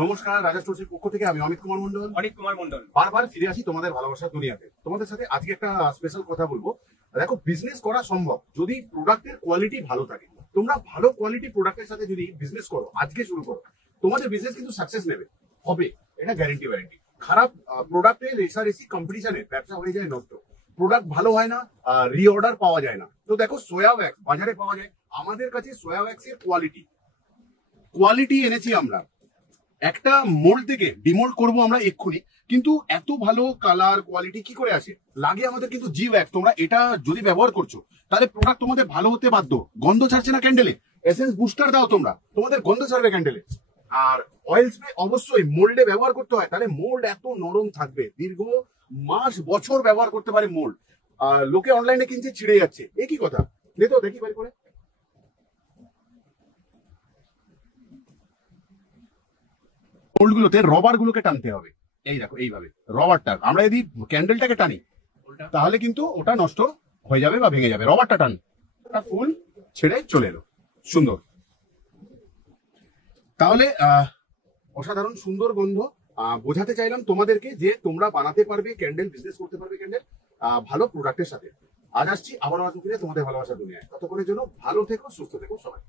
নমস্কার, রাজা স্টোর্সের পক্ষ থেকে আমি অমিত কুমার মন্ডল বারবার ফিরে আসি তোমাদের ভালোবাসার দুনিয়াতে। তোমাদের সাথে আজকে একটা স্পেশাল কথা বলবো। দেখো, বিজনেস করা সম্ভব যদি প্রোডাক্টের কোয়ালিটি ভালো থাকে। তোমরা ভালো কোয়ালিটি প্রোডাক্টের সাথে যদি বিজনেস করো, আজকে শুরু করো, তোমাদের বিজনেস কিন্তু সাকসেস নেবে, হবে, এটা গ্যারেন্টি ওয়ারেন্টি। খারাপ প্রোডাক্টে রেষারেষি কম্পিটিশনে ব্যবসা হয়ে যায় নষ্ট, প্রোডাক্ট ভালো হয় না, রিঅর্ডার পাওয়া যায় না। তো দেখো, সোয়া ওয়্যাক্স বাজারে পাওয়া যায়, আমাদের কাছে সোয়া ওয়্যাক্সের কোয়ালিটি এনেছি আমরা। একটা মোল্ড থেকে ডিমোল্ড করবো আমরা এক্ষুনি, কিন্তু এত ভালো কালার কোয়ালিটি কি করে আসে? লাগে আমাদের কিন্তু জি ওয়্যাক্স। তোমরা এটা যদি ব্যবহার করছো তাহলে প্রোডাক্ট তোমাদের ভালো হতে বাধ্য। গন্ধ ছাড়ছে না ক্যান্ডেলে, এসেন্স বুস্টার দাও তোমরা, তোমাদের গন্ধ ছাড়বে ক্যান্ডেলে। আর অয়েল স্প্রে অবশ্যই মোল্ডে ব্যবহার করতে হয়, তাহলে মোল্ড এত নরম থাকবে, দীর্ঘ মাস বছর ব্যবহার করতে পারে মোল্ড। লোকে অনলাইনে কিনছে, ছিঁড়ে যাচ্ছে, এ কি কথা? দেখি বাড়ি করে মোল্ড গুলোতে রবার গুলোকে টানতে হবে। এই দেখো, এইভাবে রবারটা আমরা যদি ক্যান্ডেলটাকে টানি তাহলে কিন্তু ওটা নষ্ট হয়ে যাবে বা ভেঙে যাবে। রবারটা টান, ওটা ফুল ছেড়ে চলে এলো, সুন্দর। তাহলে অসাধারণ সুন্দর গন্ধ। বোঝাতে চাইলাম তোমাদেরকে যে তোমরা বানাতে পারবে ক্যান্ডেল, বিজনেস করতে পারবে ক্যান্ডেল ভালো প্রোডাক্টের সাথে। আজ আসছি, আবারও আসবো ফিরে তোমাদের ভালোবাসা দুনিয়ায়। ততক্ষণের জন্য ভালো থেকো, সুস্থ থেকো সবাই।